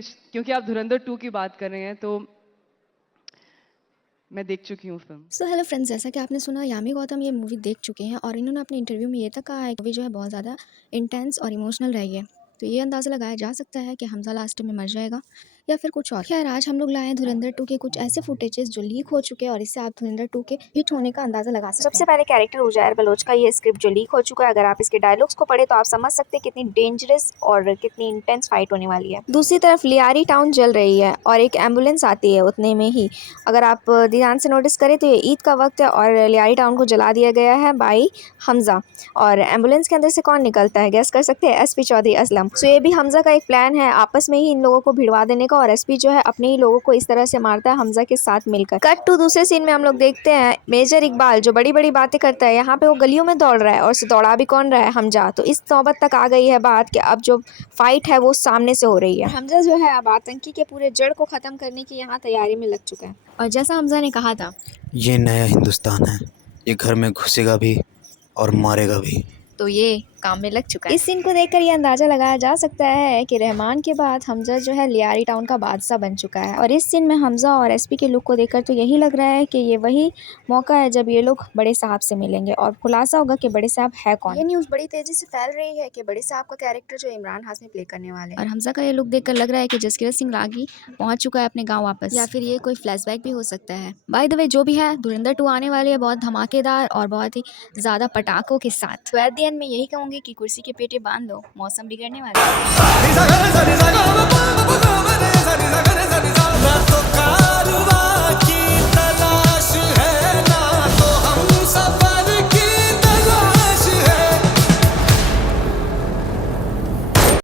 लेकिन क्योंकि आप धुरंधर 2 की बात कर रहे हैं तो मैं देख चुकी हूँ फिल्म। सो हेलो फ्रेंड्स, जैसा कि आपने सुना यामी गौतम ये मूवी देख चुके हैं और इन्होंने अपने इंटरव्यू में ये तक कहा है कि मूवी जो है बहुत ज़्यादा इंटेंस और इमोशनल रही है। तो ये अंदाज़ा लगाया जा सकता है कि हमजा लास्ट में मर जाएगा या फिर कुछ और। खैर, आज हम लोग लाए हैं धुरंधर 2 के कुछ ऐसे फुटेजेस जो लीक हो चुके हैं और इससे आप धुरंधर 2 के हिट होने का अंदाज़ा लगा सकते हैं। सबसे पहले कैरेक्टर उजायर बलोच का ये स्क्रिप्ट जो लीक हो चुका है, अगर आप इसके डायलॉग्स को पढ़े तो आप समझ सकते हैं कितनी डेंजरस और कितनी इंटेंस फाइट होने वाली है। दूसरी तरफ लियारी टाउन जल रही है और एक एम्बुलेंस आती है उतने में ही। अगर आप ध्यान से नोटिस करें तो ये ईद का वक्त है और लियारी टाउन को जला दिया गया है बाई हमजा। और एम्बुलेंस के अंदर से कौन निकलता है, गेस कर सकते हैं? एसपी चौधरी असलम। सो ये भी हमजा का एक प्लान है आपस में ही इन लोगों को भिड़वा देने का, और एसपी जो है अपने ही लोगों को इस तरह से मारता है हमजा के साथ मिलकर। कट टू दूसरे सीन में हम लोग देखते हैं मेजर इकबाल जो बड़ी बड़ी बातें करता है, यहाँ पे वो गलियों में दौड़ रहा है और उसे दौड़ा भी कौन रहा है? हमजा। तो इस नौबत तक आ गई है बात कि अब जो फाइट है वो सामने से हो रही है। हमजा जो है अब आतंकी के पूरे जड़ को खत्म करने की यहाँ तैयारी में लग चुका है। और जैसा हमजा ने कहा था, ये नया हिंदुस्तान है, ये घर में घुसेगा भी और मारेगा भी। तो ये काम में लग चुका है। इस सीन को देखकर ये अंदाजा लगाया जा सकता है कि रहमान के बाद हमजा जो है लियारी टाउन का बादशाह बन चुका है। और इस सीन में हमजा और एसपी के लुक को देखकर तो यही लग रहा है कि ये वही मौका है जब ये लोग बड़े साहब से मिलेंगे और खुलासा होगा कि बड़े साहब है कौन। ये न्यूज़ बड़ी तेजी से फैल रही है कि बड़े साहब का कैरेक्टर जो इमरान हाशमी प्ले करने वाले हैं। और हमजा का ये लुक देखकर लग रहा है कि जसकीरत सिंह रागी पहुंच चुका है अपने गाँव वापस, या फिर ये कोई फ्लैशबैक भी हो सकता है। बाय द वे, जो भी है, धुरंधर 2 आने वाली है बहुत धमाकेदार और बहुत ही ज़्यादा पटाखों के साथ। तो एट द एंड में यही कहूँगी कि कुर्सी के पेटे बांध लो, मौसम बिगड़ने वाला है।